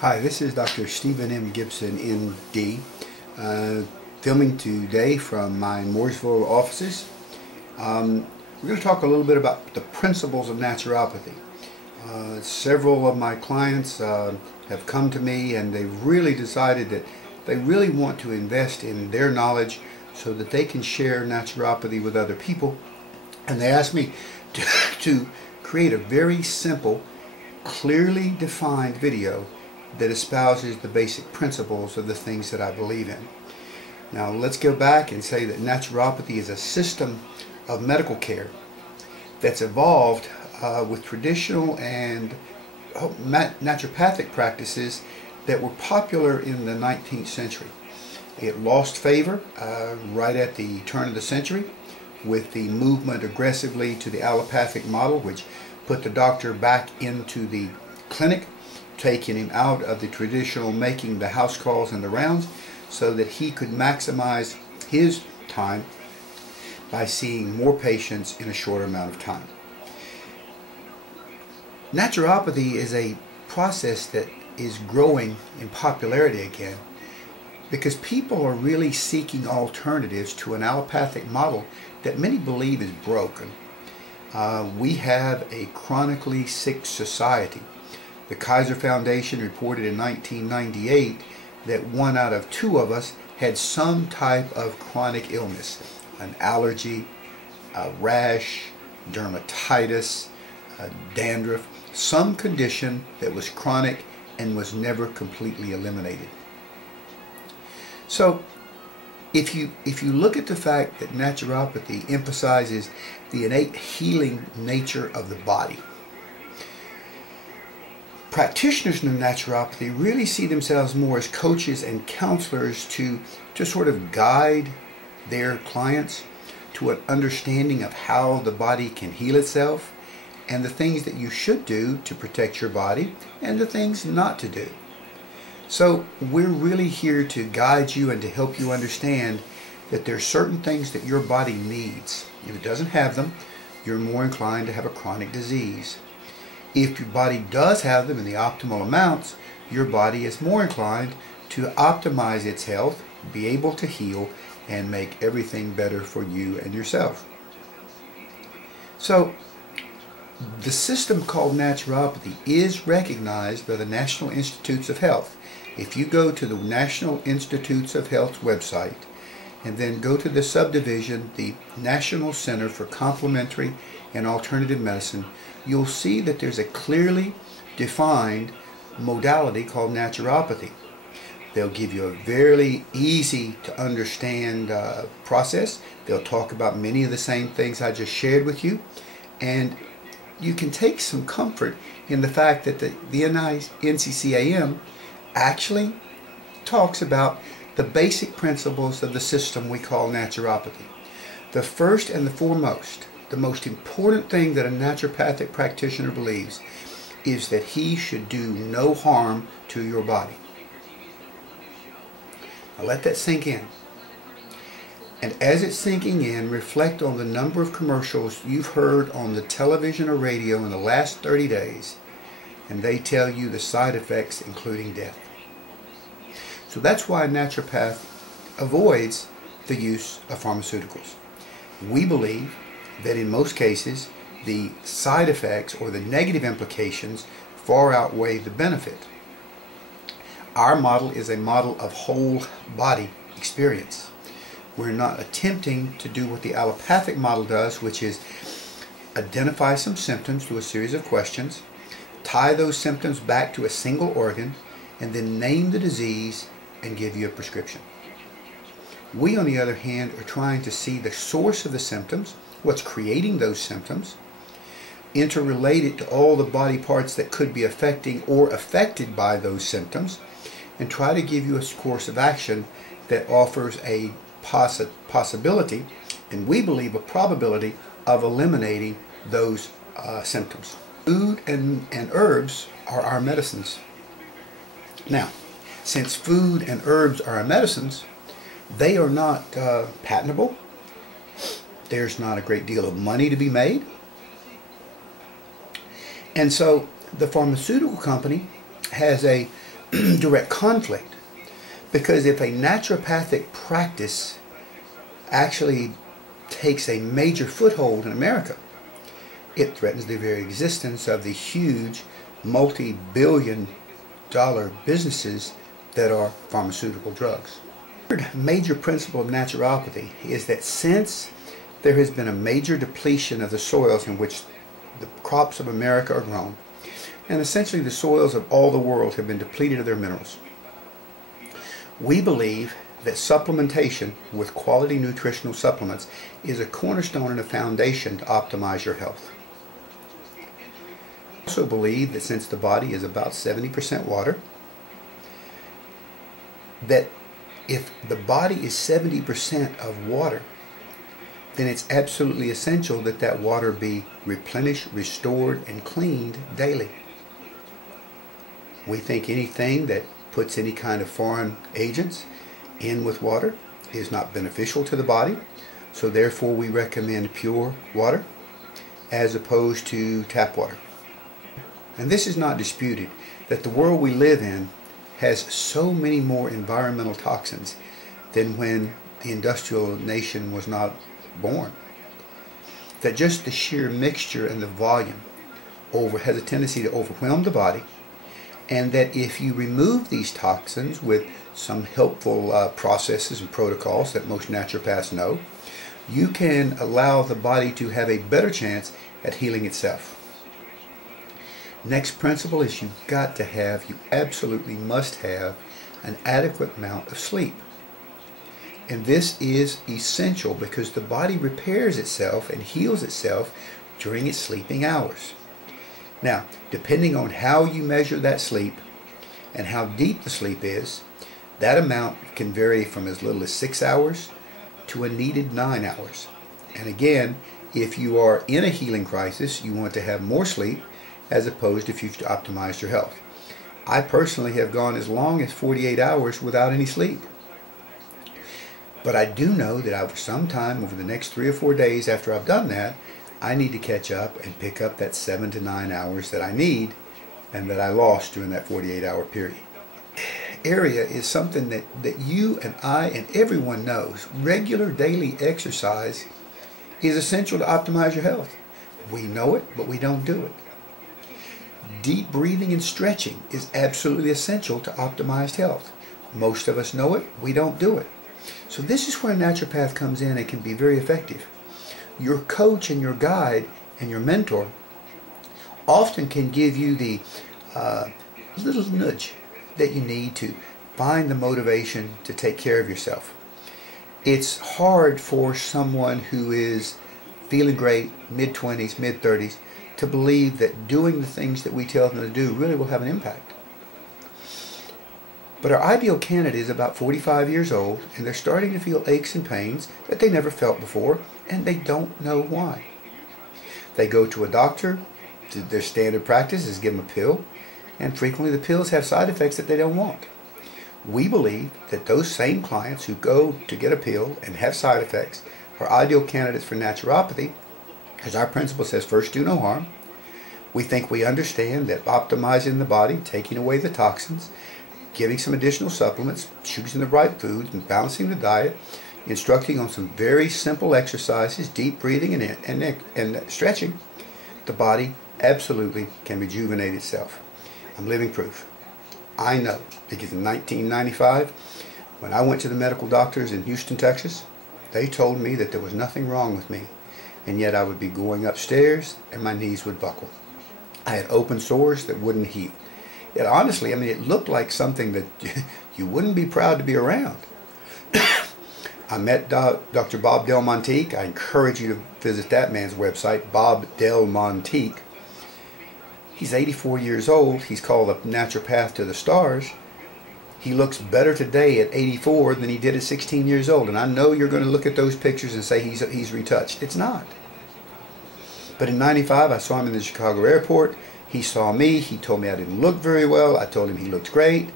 Hi, this is Dr. Stephen M Gibson ND, filming today from my Mooresville offices. We're going to talk a little bit about the principles of naturopathy. Several of my clients have come to me and they've really decided that they really want to invest in their knowledge so that they can share naturopathy with other people. And they asked me to create a very simple, clearly defined video that espouses the basic principles of the things that I believe in. Now let's go back and say that naturopathy is a system of medical care that's evolved with traditional and naturopathic practices that were popular in the 19th century. It lost favor right at the turn of the century with the movement aggressively to the allopathic model, which put the doctor back into the clinic, taking him out of the traditional making the house calls and the rounds so that he could maximize his time by seeing more patients in a shorter amount of time. Naturopathy is a process that is growing in popularity again because people are really seeking alternatives to an allopathic model that many believe is broken. We have a chronically sick society. The Kaiser Foundation reported in 1998 that 1 out of 2 of us had some type of chronic illness, an allergy, a rash, dermatitis, dandruff, some condition that was chronic and was never completely eliminated. So if you look at the fact that naturopathy emphasizes the innate healing nature of the body, practitioners in naturopathy really see themselves more as coaches and counselors to sort of guide their clients to an understanding of how the body can heal itself and the things that you should do to protect your body and the things not to do. So we're really here to guide you and to help you understand that there are certain things that your body needs. If it doesn't have them, you're more inclined to have a chronic disease. If your body does have them in the optimal amounts, your body is more inclined to optimize its health, be able to heal, and make everything better for you and yourself. So, the system called naturopathy is recognized by the National Institutes of Health. If you go to the National Institutes of Health website and then go to the subdivision, the National Center for Complementary and Alternative Medicine, you'll see that there's a clearly defined modality called naturopathy. They'll give you a very easy to understand process. They'll talk about many of the same things I just shared with you, and you can take some comfort in the fact that the NCCAM actually talks about the basic principles of the system we call naturopathy. The first and the foremost, the most important thing that a naturopathic practitioner believes is that he should do no harm to your body. Now let that sink in. And as it's sinking in, reflect on the number of commercials you've heard on the television or radio in the last 30 days, and they tell you the side effects, including death. So that's why a naturopath avoids the use of pharmaceuticals. We believe that in most cases, the side effects or the negative implications far outweigh the benefit. Our model is a model of whole body experience. We're not attempting to do what the allopathic model does, which is identify some symptoms through a series of questions, tie those symptoms back to a single organ, and then name the disease and give you a prescription. We, on the other hand, are trying to see the source of the symptoms, what's creating those symptoms, interrelate it to all the body parts that could be affecting or affected by those symptoms, and try to give you a course of action that offers a possibility, and we believe a probability, of eliminating those symptoms. Food and herbs are our medicines. Now, since food and herbs are our medicines, they are not patentable. There's not a great deal of money to be made. And so the pharmaceutical company has a direct conflict. Because if a naturopathic practice actually takes a major foothold in America, it threatens the very existence of the huge multi-billion-dollar businesses that are pharmaceutical drugs. The third major principle of naturopathy is that since there has been a major depletion of the soils in which the crops of America are grown, and essentially the soils of all the world have been depleted of their minerals, we believe that supplementation with quality nutritional supplements is a cornerstone and a foundation to optimize your health. We also believe that since the body is about 70% water, that if the body is 70% of water, then it's absolutely essential that that water be replenished, restored, and cleaned daily. We think anything that puts any kind of foreign agents in with water is not beneficial to the body, so therefore we recommend pure water as opposed to tap water. And this is not disputed, that the world we live in has so many more environmental toxins than when the industrial nation was not born, that just the sheer mixture and the volume has a tendency to overwhelm the body, and that if you remove these toxins with some helpful processes and protocols that most naturopaths know, you can allow the body to have a better chance at healing itself. Next principle is you absolutely must have an adequate amount of sleep. And this is essential because the body repairs itself and heals itself during its sleeping hours. Now, depending on how you measure that sleep and how deep the sleep is, that amount can vary from as little as 6 hours to a needed 9 hours. And again, if you are in a healing crisis, you want to have more sleep as opposed to if you've optimized your health. I personally have gone as long as 48 hours without any sleep. But I do know that over some time, over the next 3 or 4 days after I've done that, I need to catch up and pick up that 7 to 9 hours that I need and that I lost during that 48-hour period. Area is something that you and I and everyone knows. Regular daily exercise is essential to optimize your health. We know it, but we don't do it. Deep breathing and stretching is absolutely essential to optimized health. Most of us know it, we don't do it. So this is where a naturopath comes in and can be very effective. Your coach and your guide and your mentor often can give you the little nudge that you need to find the motivation to take care of yourself. It's hard for someone who is feeling great, mid-20s, mid-30s, to believe that doing the things that we tell them to do really will have an impact. But our ideal candidate is about 45 years old, and they're starting to feel aches and pains that they never felt before, and they don't know why. They go to a doctor. Their standard practice is give them a pill, and frequently the pills have side effects that they don't want. We believe that those same clients who go to get a pill and have side effects are ideal candidates for naturopathy, as our principle says, first do no harm. We think we understand that optimizing the body, taking away the toxins, giving some additional supplements, choosing the right foods, and balancing the diet, instructing on some very simple exercises, deep breathing and stretching, the body absolutely can rejuvenate itself. I'm living proof. I know, because in 1995, when I went to the medical doctors in Houston, Texas, they told me that there was nothing wrong with me, and yet I would be going upstairs and my knees would buckle. I had open sores that wouldn't heal. Yet honestly, it looked like something that you wouldn't be proud to be around. I met Dr. Bob Del Monteque. I encourage you to visit that man's website, Bob Del Monteque. He's 84 years old. He's called a naturopath to the stars. He looks better today at 84 than he did at 16 years old. And I know you're going to look at those pictures and say he's retouched. It's not. But in 95, I saw him in the Chicago airport. He saw me. He told me I didn't look very well. I told him he looked great.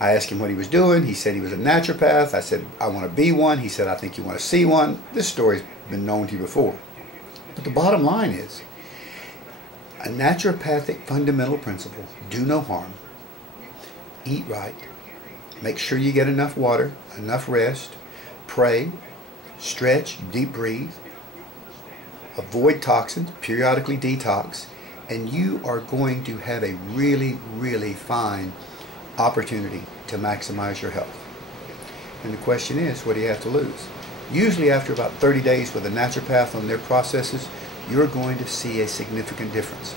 I asked him what he was doing. He said he was a naturopath. I said, I want to be one. He said, I think you want to see one. This story's been known to you before. But the bottom line is, a naturopathic fundamental principle, do no harm, eat right, make sure you get enough water, enough rest, pray, stretch, deep breathe, avoid toxins, periodically detox, and you are going to have a really, really fine opportunity to maximize your health. And the question is, what do you have to lose? Usually after about 30 days with a naturopath on their processes, you're going to see a significant difference.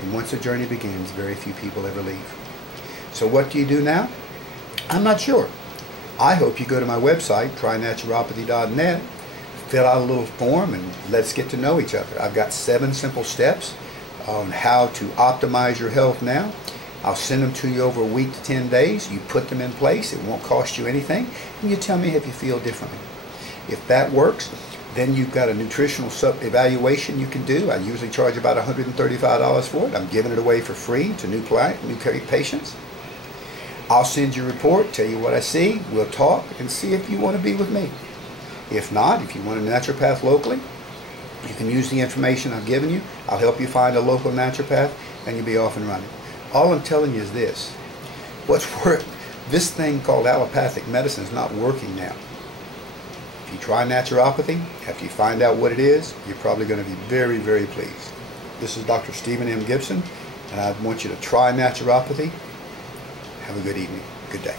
And once the journey begins, very few people ever leave. So what do you do now? I'm not sure. I hope you go to my website, trynaturopathy.net, fill out a little form, and let's get to know each other. I've got 7 simple steps on how to optimize your health now. I'll send them to you over a week to 10 days. You put them in place. It won't cost you anything. And you tell me if you feel differently. If that works, then you've got a nutritional evaluation you can do. I usually charge about $135 for it. I'm giving it away for free to new patients. I'll send you a report, tell you what I see. We'll talk and see if you want to be with me. If not, if you want a naturopath locally, you can use the information I've given you. I'll help you find a local naturopath, and you'll be off and running. All I'm telling you is this. This thing called allopathic medicine is not working now. If you try naturopathy, after you find out what it is, you're probably going to be very, very pleased. This is Dr. Stephen M Gibson, and I want you to try naturopathy. Have a good evening. Good day.